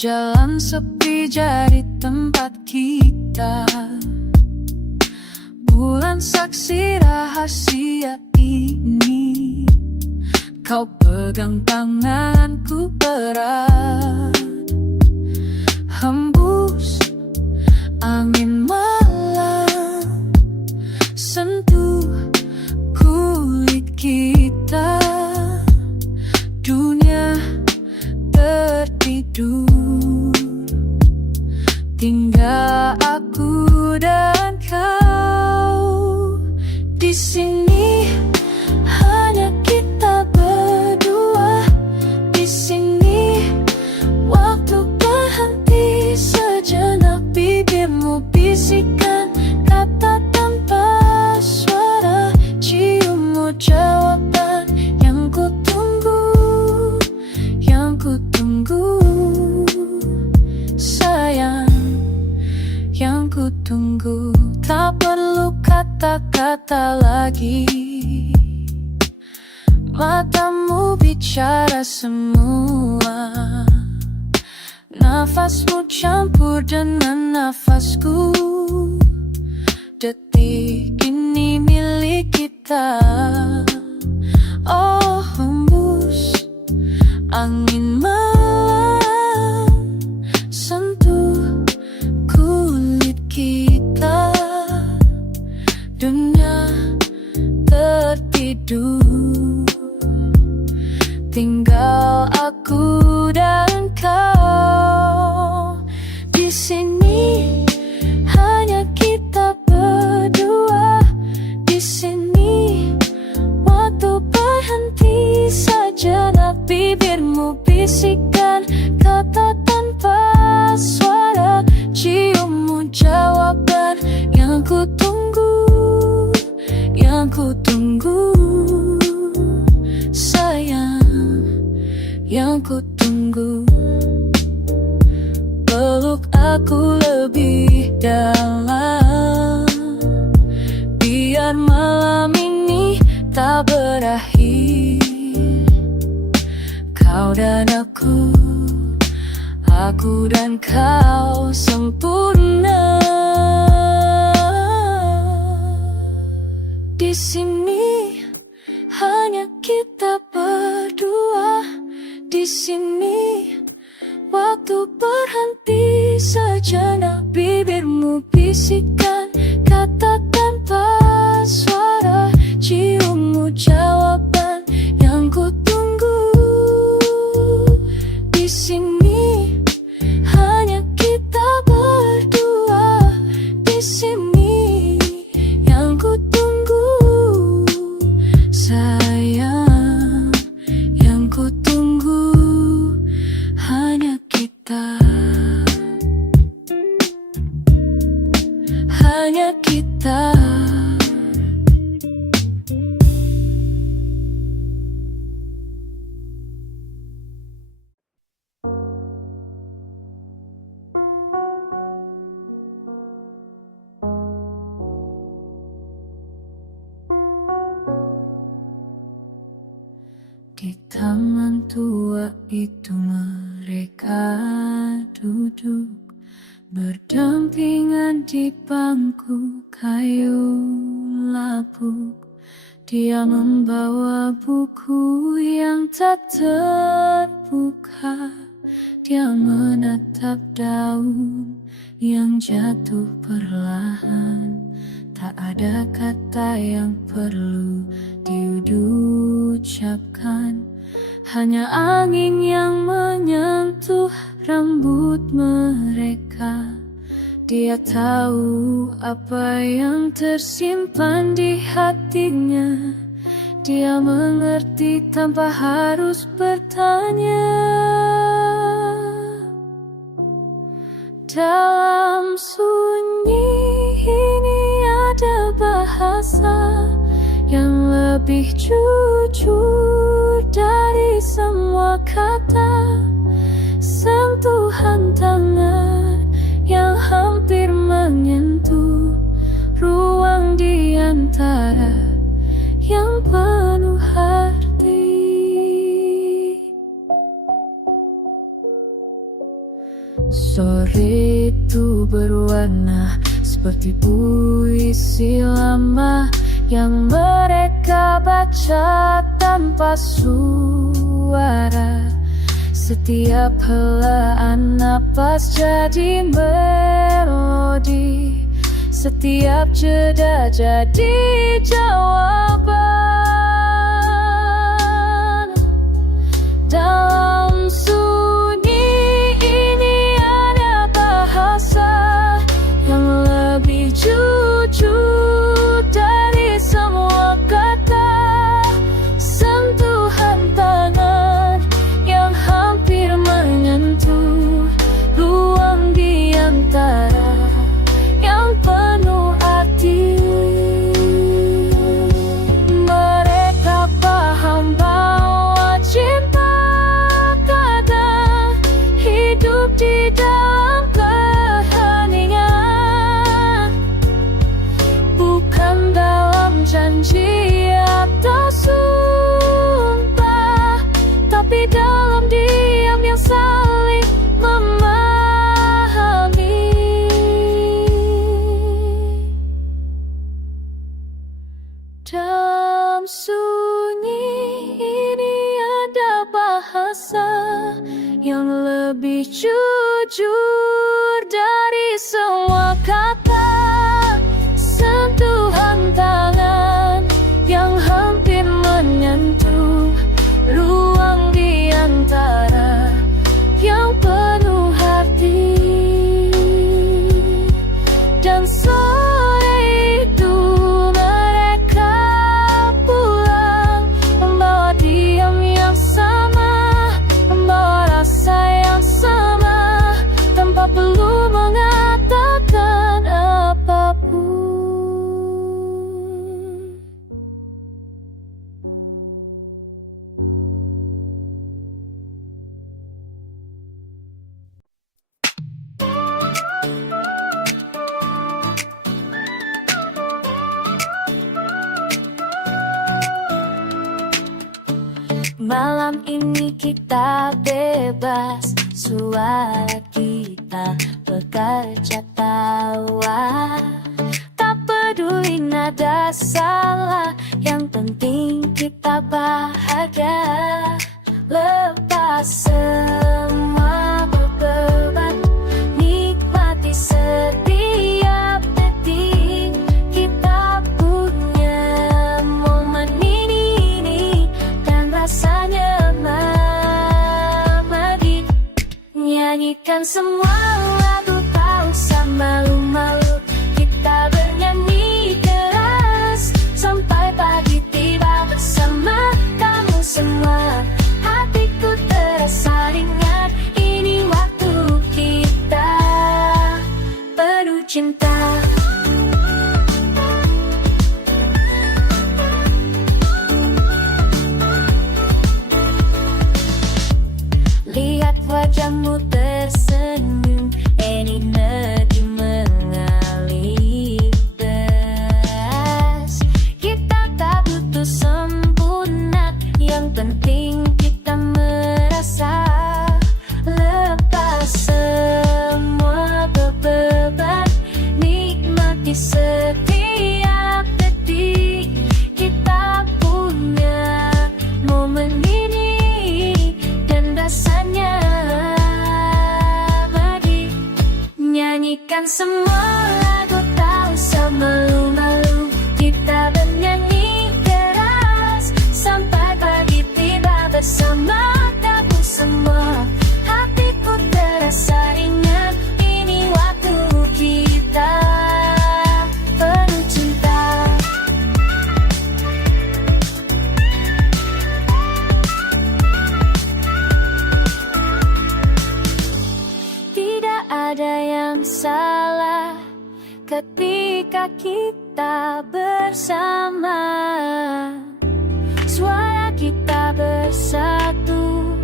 Jalan sepi jadi tempat kita, bulan saksi rahasia ini. Kau pegang tanganku erat, hembus angin malam, sentuh kulit kita. Dunia tertidur, tinggal aku dan kau. Di sini hanya kita berdua. Di sini waktu berhenti sejenak. Bibirmu bisikan kata tanpa suara, ciummu jawaban yang ku tunggu, yang ku tunggu. Sayang, yang ku tunggu. Tak perlu kata-kata lagi, matamu bicara semua. Nafasmu campur dengan nafasku. Detik ini milik kita. Oh, hembus angin malam, sentuh kulit kita. Dunia tertidur, tinggal aku dan kau. Di sini hanya kita berdua. Di sini waktu berhenti sejenak. Bibirmu bisikan kata tanpa suara, ciummu jawaban yang ku tunggu, yang ku tunggu. Sayang, yang ku tunggu. Peluk aku lebih dalam, biar malam ini tak berakhir. Kau dan aku dan kau sempurna. Di sini hanya kita berdua. Di sini waktu berhenti sejenak. Bibirmu bisikan kata tanpa suara, ciummu jawaban yang ku tunggu. Di sini hanya kita berdua. Di sini yang ku tunggu. Sayang, yang ku tunggu hanya kita. Hanya kita. Di taman tua itu mereka duduk berdampingan di bangku kayu lapuk. Dia membawa buku yang tak terbuka. Dia menatap daun yang jatuh perlahan. Tak ada kata yang perlu diucapkan, hanya angin yang menyentuh rambut mereka. Dia tahu apa yang tersimpan di hatinya. Dia mengerti tanpa harus bertanya. Dalam sunyi ini ada bahasa yang lebih jujur dari semua kata. Sentuhan tangan yang hampir menyentuh ruang di antara yang penuh arti. Sore itu berwarna seperti puisi lama yang mereka baca tanpa suara. Setiap helaan napas jadi melodi, setiap jeda jadi jawaban. Dalam sunyi ini ada bahasa yang lebih jujur dari semua kata. Sentuhan tangan yang hampir menyentuh ruang di antara yang penuh arti. Mereka paham bahwa cinta kadang hidup di dalam keheningan, bukan dalam janji atau sumpah, tapi dalam diam yang saling memahami. Dalam sunyi ini ada bahasa yang lebih jujur dari semua kata. Sentuhan tangan yang hampir menyentuh ruang di antara yang penuh arti. Dan sore itu mereka pulang, membawa diam yang sama, membawa rasa yang sama, tanpa perlu mengatakan apapun. Malam ini kita bebas, suara kita bekerja tawa. Tak peduli nada salah, yang penting kita bahagia. Lepas semua beban, nikmati setiap detik. Kita punya momen ini dan rasanya mengabadi. Nyanyikan semua lagu, tak usah malu-malu. Kita bernyanyi keras sampai pagi tiba bersama kamu semua. Hatiku terasa ringan, ini waktu kita penuh cinta. Lihat wajahmu tersenyum, energi mengalir deras. Kita tak butuh sempurna, yang penting kita merasa. Lepas semua beban, nikmati setiap detik. Kita punya momen ini dan rasanya abadi. Nyanyikan semua lagu, tak usah malu-malu. Kita bernyanyi keras sampai pagi tiba bersama kamu semua. Hatiku terasa ringan, ini waktu kita penuh cinta. Tidak ada yang salah ketika kita bersama. Suara kita bersatu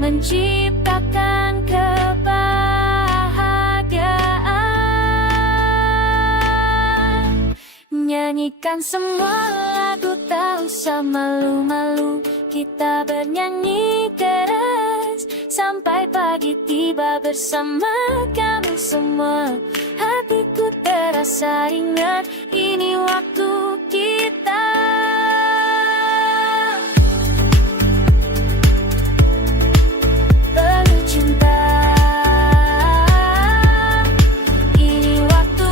menciptakan kebahagiaan. Nyanyikan semua lagu, tak usah malu-malu. Kita bernyanyi keras sampai pagi pagi tiba bersama kami semua. Hatiku terasa ingat, ini waktu kita. Penuh cinta, ini waktu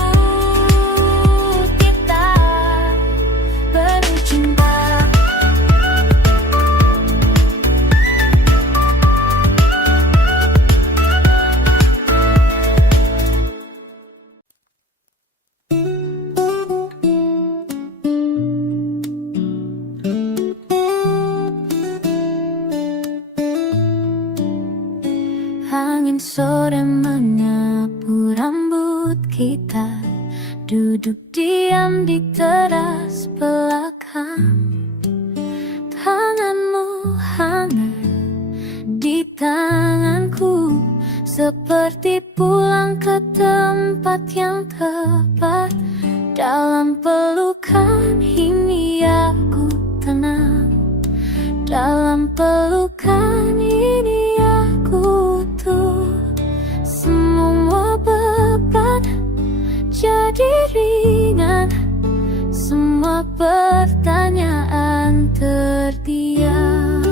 kita. Penuh cinta. Angin sore menyapu rambut kita, duduk diam di teras belakang. Tanganmu hangat di tanganku, seperti pulang ke tempat yang tepat. Dalam pelukan ini aku tenang, dalam pelukan ini aku tuh. Semua beban jadi ringan, semua pertanyaan terdiam.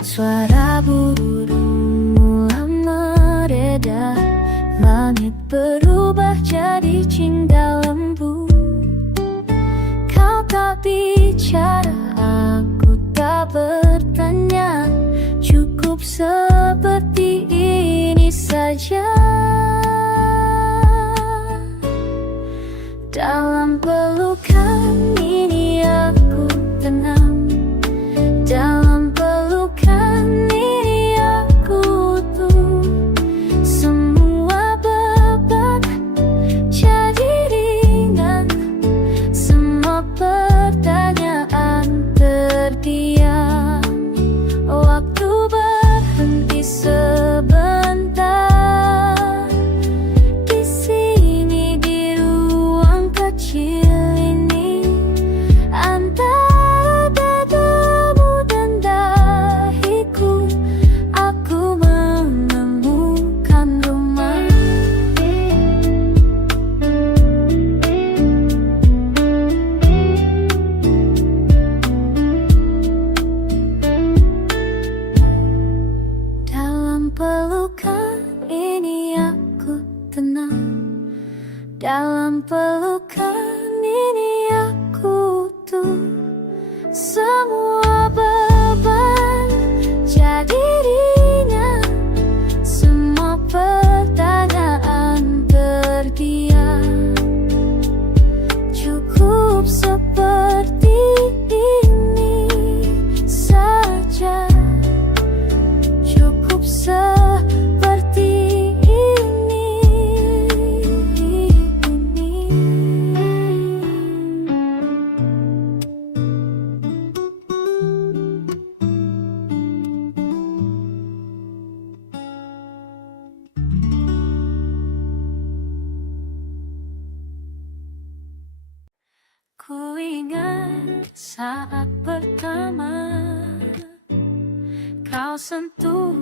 Suara burung mulai mereda, langit berubah jadi cinta lembu. Kau tak bicara, aku tak bertanya, cukup seperti ini saja. Dalam pelukan ini aku tenang, dalam pelukan ini aku tuh. Semua beban jadi ringan, semua pertanyaan terdiam. Waktu berhenti sebentar di sini, di ruang kecil ini, antara dadamu dan dahiku, aku menemukan rumah. Dalam pelukan ini aku tenang, dalam pelukan ini aku tuh. Semua beban jadi ringan, semua pertanyaan terdiam. Cukup seperti ini saja, cukup seperti ini. Ku ingat saat pertama kau sentuh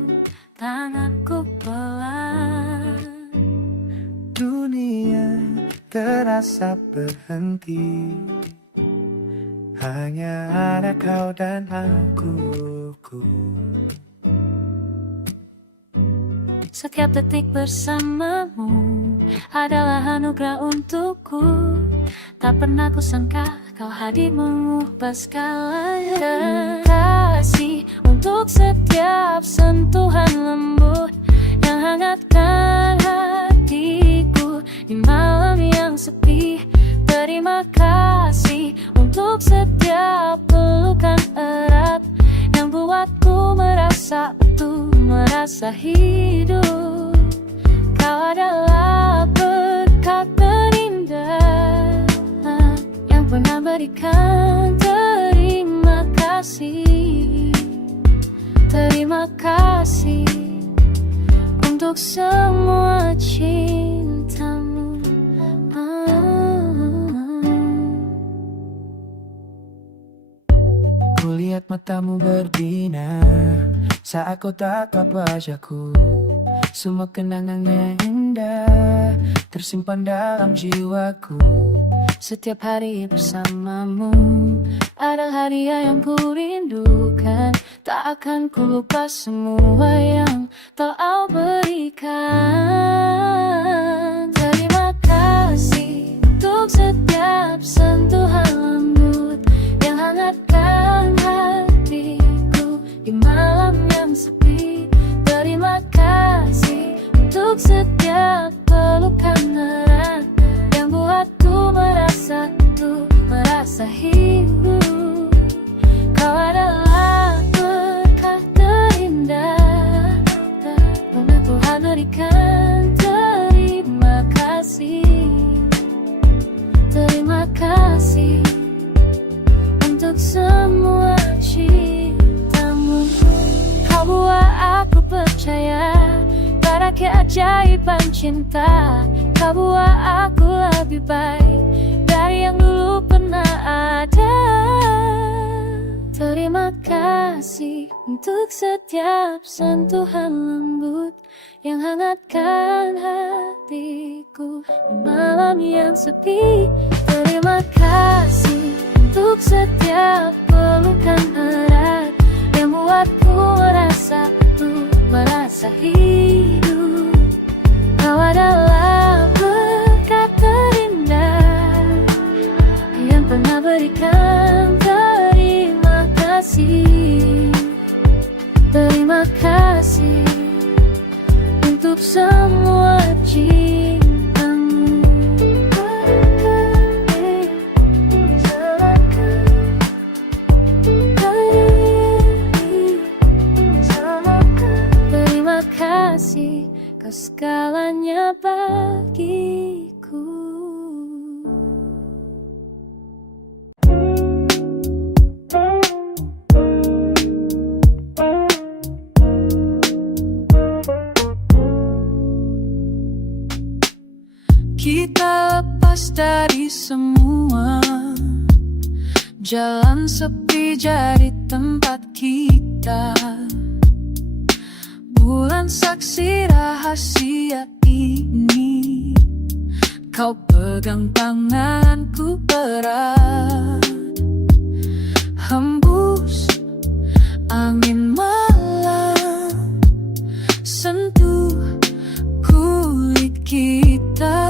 tanganku pelan. Dunia terasa berhenti, hanya ada kau dan aku. Setiap detik bersamamu adalah anugerah untukku. Tak pernah kusangka kau hadir mengubah segalanya. Kasih untuk setiap sentuhan lembut yang hangatkan hatiku di malam yang sepi. Terima kasih untuk setiap pelukan erat yang buatku merasa utuh, merasa hidup. Kau adalah berkat terindah yang pernah berikan. Terima kasih, terima kasih untuk semua cintamu. matamu berbinar saat kau tatap wajahku. Semua kenangannya indah tersimpan dalam jiwaku. Setiap hari bersamamu ada hadiah yang ku rindukan. Tak akan ku lupa semua yang telah berikan. Terima kasih untuk setiap sentuhan lembut yang hangatkan hatiku di malam yang sepi. Terima kasih untuk setiap pelukan erat yang buatku merasa hidup. Kau adalah berkah terindah tak pernah Tuhan berikan. Terima kasih, terima kasih untuk semua cintamu. Kau buat aku percaya pada keajaiban cinta. Kau buat aku lebih baik dari yang dulu pernah ada. Terima kasih untuk setiap sentuhan lembut yang hangatkan hatiku di malam yang sepi. Terima kasih untuk setiap pelukan erat yang buatku merasa hidup. Kau adalah berkat terindah yang pernah berikan. Terima kasih, terima kasih untuk semua cintamu. Terima kasih, kau segalanya bagiku. Kita lepas dari semua, jalan sepi jadi tempat kita. Bulan saksi rahasia ini, kau pegang tanganku erat. Hembus angin malam, sentuh kulit kita.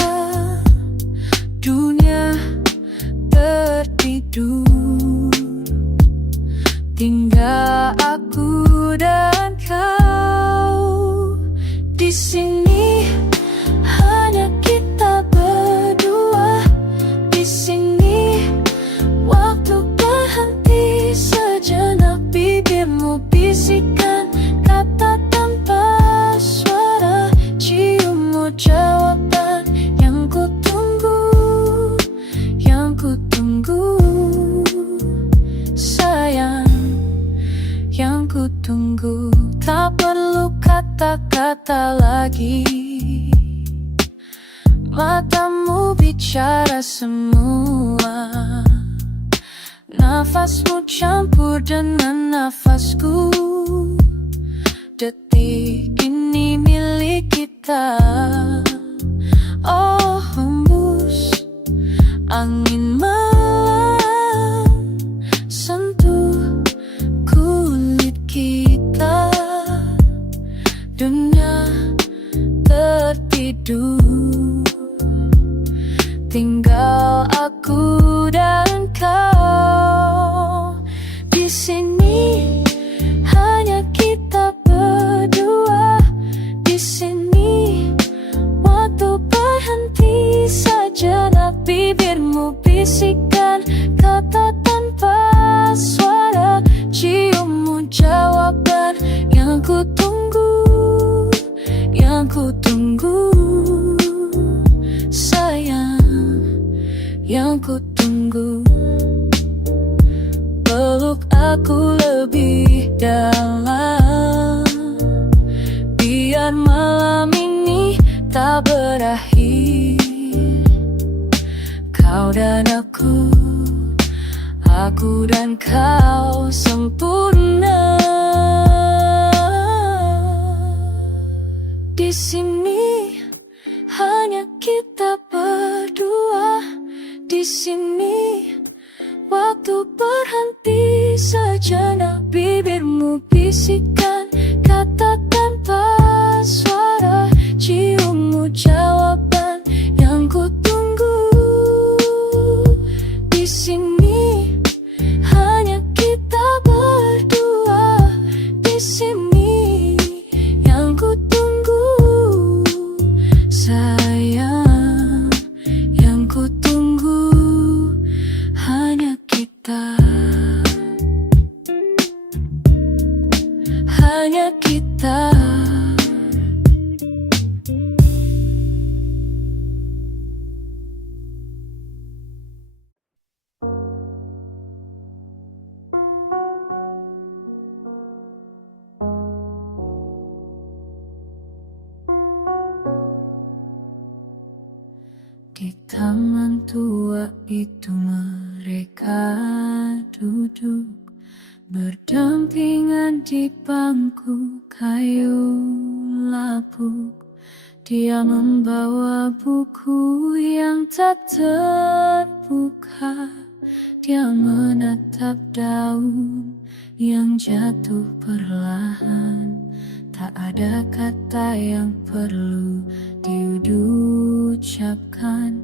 Dunia tertidur, tinggal aku dan kau. Di sini hanya kita berdua. Di sini waktu berhenti sejenak. Bibirmu bisikan kata tanpa suara. Ciummu jawaban yang ku tunggu, yang ku tunggu. Sayang, yang ku tunggu. Tak perlu kata-kata lagi, matamu bicara semua. Nafasmu campur dengan nafasku. Detik ini milik kita. Oh, hembus angin malam, sentuh kulit kita. Dunia tertidur, tinggal aku dan kau. Di sini hanya kita berdua. Di sini waktu berhenti sejenak. Bibirmu bisikan kata tanpa suara. Ciummu jawaban yang ku tunggu, yang ku tunggu. Sayang, yang ku tunggu. Peluk aku lebih dalam, biar malam ini tak berakhir. Kau dan aku Aku dan kau sempurna. Di sini hanya kita berdua. Di sini waktu berhenti sejenak. Bibirmu bisikan kata tanpa suara. Ciummu jawaban yang ku tunggu. Di sini hanya kita berdua. Di sini yang ku tunggu. Sayang, yang ku tunggu hanya kita. Hanya kita. Di taman tua itu mereka duduk berdampingan di bangku kayu lapuk. Dia membawa buku yang tak terbuka. Dia menatap daun yang jatuh perlahan. Tak ada kata yang perlu diucapkan.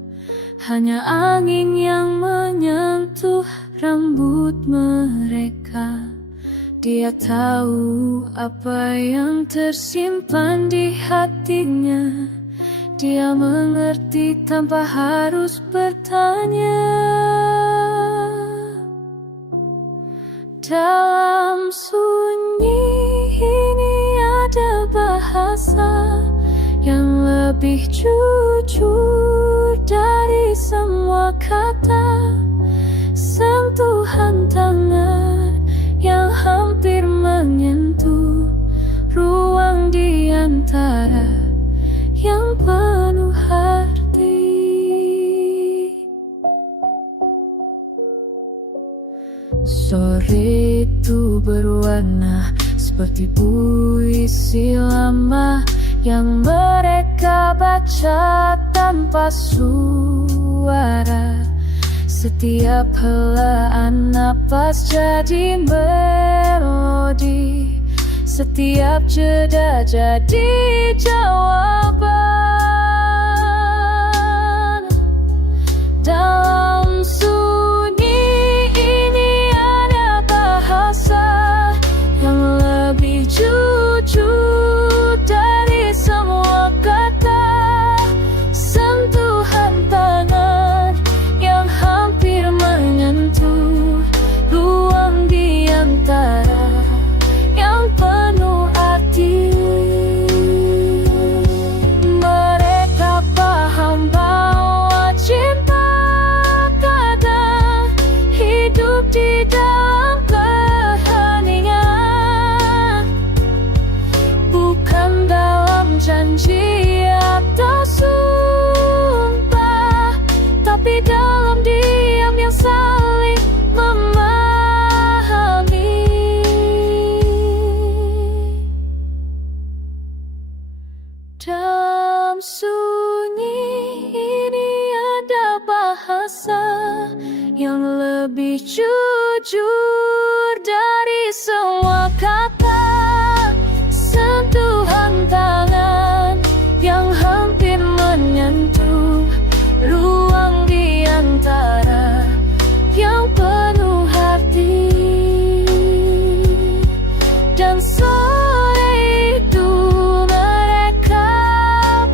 Hanya angin yang menyentuh rambut mereka. Dia tahu apa yang tersimpan di hatinya. Dia mengerti tanpa harus bertanya. Dalam sunyi ini ada bahasa yang lebih jujur dari semua kata. Sentuhan tangan yang hampir menyentuh ruang di antara yang penuh arti. Sore itu berwarna seperti puisi lama yang mereka baca tanpa suara. Setiap helaan napas jadi melodi. Setiap jeda jadi jawaban. Dalam sunyi ini ada bahasa yang lebih jujur dari semua kata. Sentuhan tangan yang hampir menyentuh ruang di antara yang penuh arti. Mereka paham bahwa cinta kadang hidup di dalam keheningan, bukan dalam janji atau sumpah, tapi dalam diam yang saling memahami. Dalam sunyi ini ada bahasa yang lebih jujur dari semua kata. Sentuhan tangan yang hampir menyentuh ruang di antara yang penuh arti. Dan sore itu mereka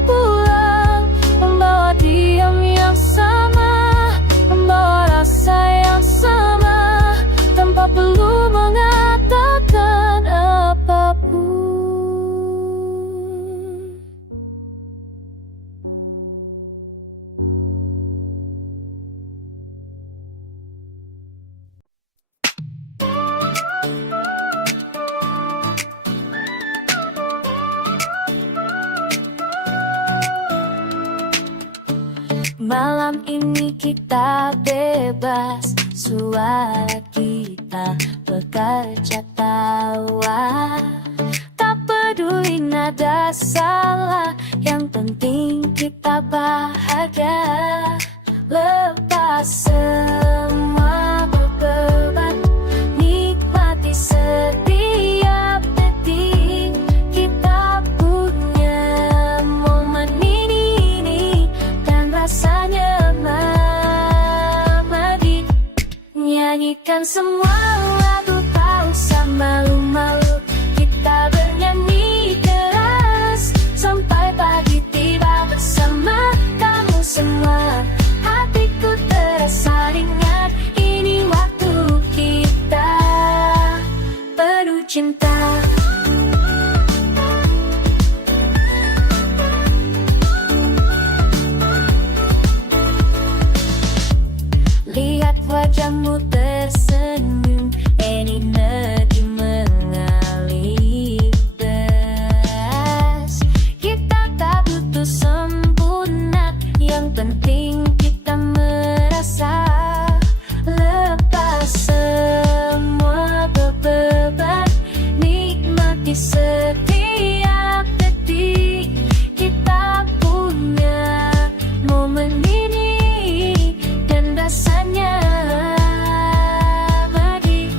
pulang, membawa diam yang sama, membawa rasa yang sama, tanpa perlu mengatakan apapun. Malam ini kita bebas, suara kita bekerja tawa. Tak peduli nada salah, yang penting kita bahagia. Lepas semua beban, nikmati setiap detik. Kita punya momen ini dan rasanya mati. Nyanyikan semua lagu, tak usah malu-malu. Kita bernyanyi keras sampai pagi tiba bersama kamu semua. Hatiku terasa ringan, ini waktu kita penuh cinta. Lihat wajahmu tersenyum, energi mengalir deras. Kita tak butuh sempurna, yang penting kita merasa. Lepas semua beban, nikmati setiap detik. Kita punya momen ini dan rasanya mati.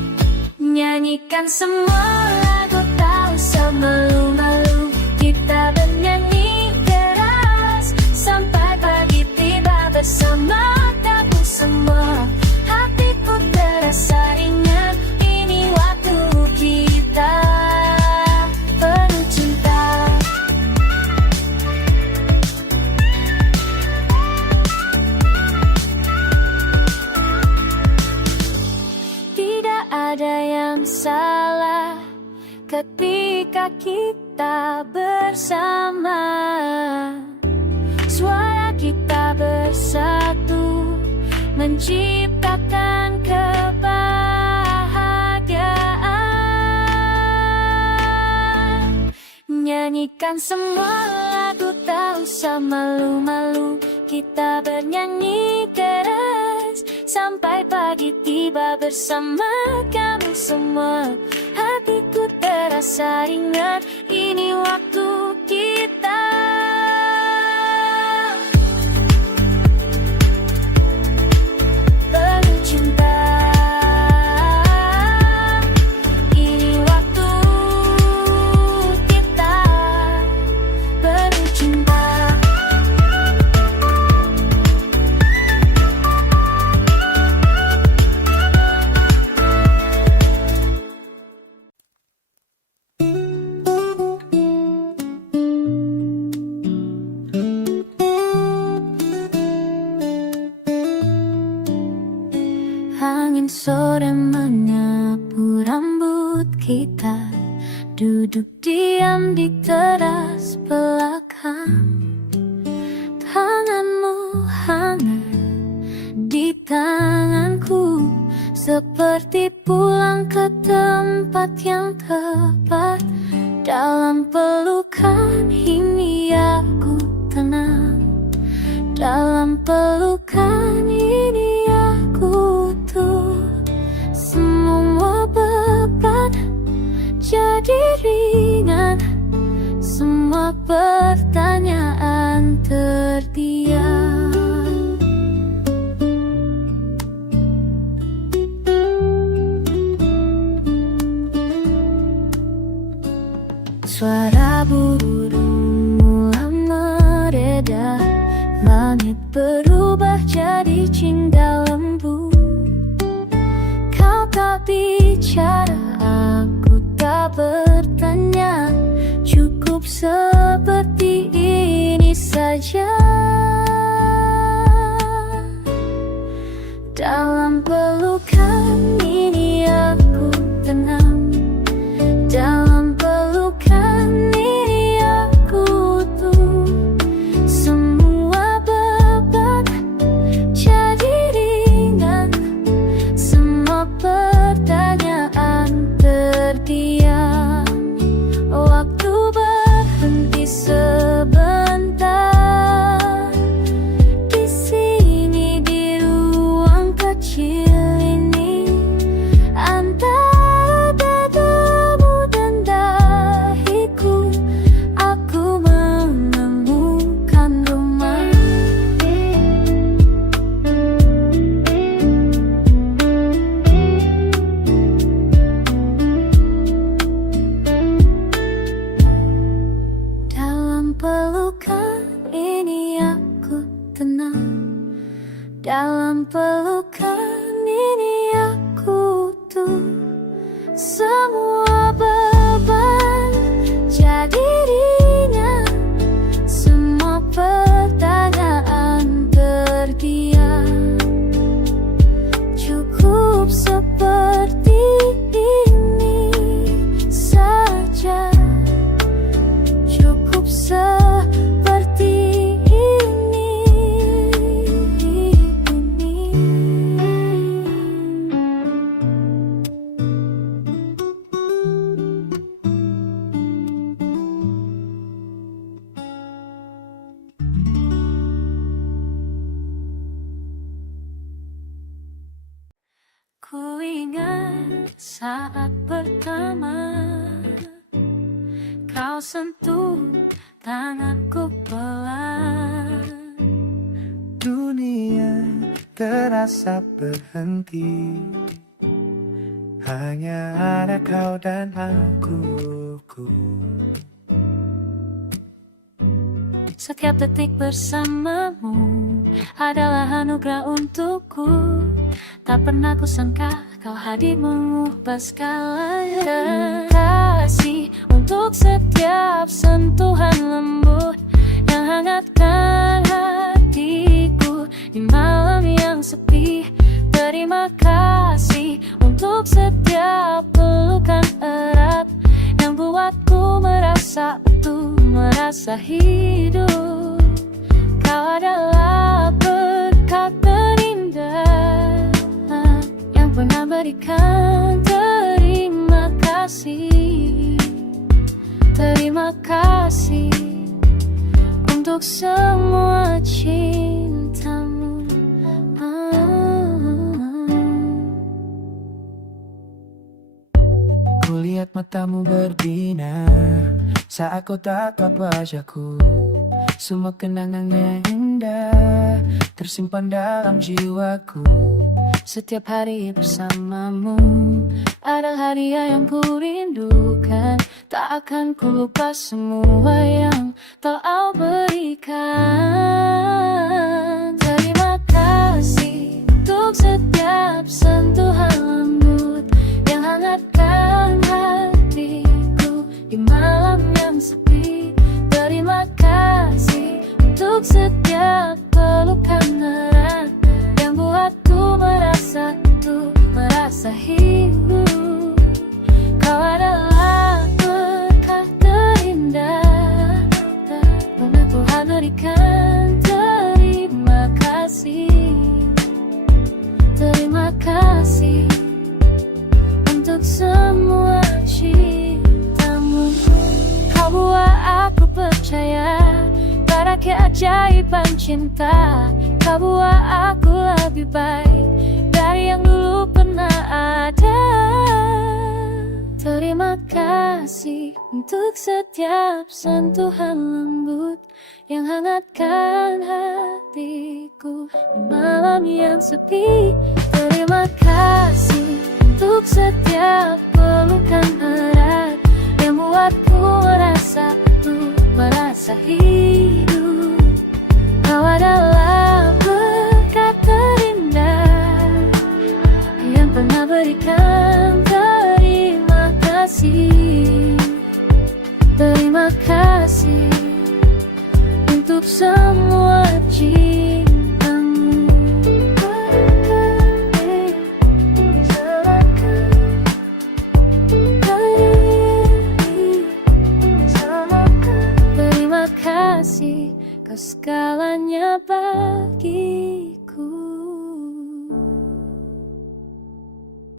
Nyanyikan semua lagu, tak usah malu-malu. Kita bernyanyi keras sampai pagi tiba bersama kamu semua. Hatiku terasa ingat, ini waktu kita penuh cinta. Tidak ada yang salah ketika kita bersama. Suara kita bersatu menciptakan kebahagiaan. Nyanyikan semua lagu, tak usah malu-malu. Kita bernyanyi keras sampai pagi tiba bersama kamu semua. Hatiku terasa ringan, ini waktu kita penuh cinta. Ini waktu kita penuh cinta. Angin sore menyapu rambut kita, duduk diam di teras belakang. Tanganmu hangat di tanganku, seperti pulang ke tempat yang tepat. Dalam pelukan ini aku tenang, dalam pelukan ini aku tuh. Semua beban jadi ringan, semua pertanyaan terdiam. Suara burung mulai mereda, langit berubah jadi cinta lembu. Kau tak bicara, aku tak bertanya, cukup seperti ini saja. Dalam pelukan ini aku tenang, dalam pelukan ini aku tuh. Semua beban jadi ringan, semua pertanyaan Ku ingat saat pertama kau sentuh tanganku pelan. Dunia terasa berhenti, hanya ada kau dan aku. Setiap detik bersamamu adalah anugerah untukku. Tak pernah kusangka kau hadir mengubah segalanya. Kasih untuk setiap sentuhan lembut yang hangatkan hatiku di malam yang sepi. Terima kasih untuk setiap pelukan erat yang buatku merasa utuh, merasa hidup. Kau adalah berkat terindah yang pernah berikan. Terima kasih, terima kasih untuk semua cintamu. Kulihat matamu berbinar saat kau tatap wajahku. Semua kenangannya indah tersimpan dalam jiwaku. Setiap hari bersamamu adalah hadiah yang ku rindukan. Tak akan ku lupa semua yang telah berikan. Terima kasih untuk setiap sentuhan lembut yang hangatkan hatiku di malam yang sepi. Terima kasih untuk setiap pelukan erat yang buatku merasa utuh, merasa hidup. Kau adalah berkat terindah yang Tuhan berikan. Terima kasih, terima kasih untuk semua cintamu. Kau buat aku percaya pada keajaiban cinta. Kau buat aku lebih baik dari yang dulu pernah ada. Terima kasih untuk setiap sentuhan lembut yang hangatkan hatiku di malam yang sepi. Terima kasih untuk setiap pelukan erat yang buatku merasa utuh, merasa hidup. Kau adalah berkat terindah yang pernah berikan. Terima kasih, terima kasih untuk semua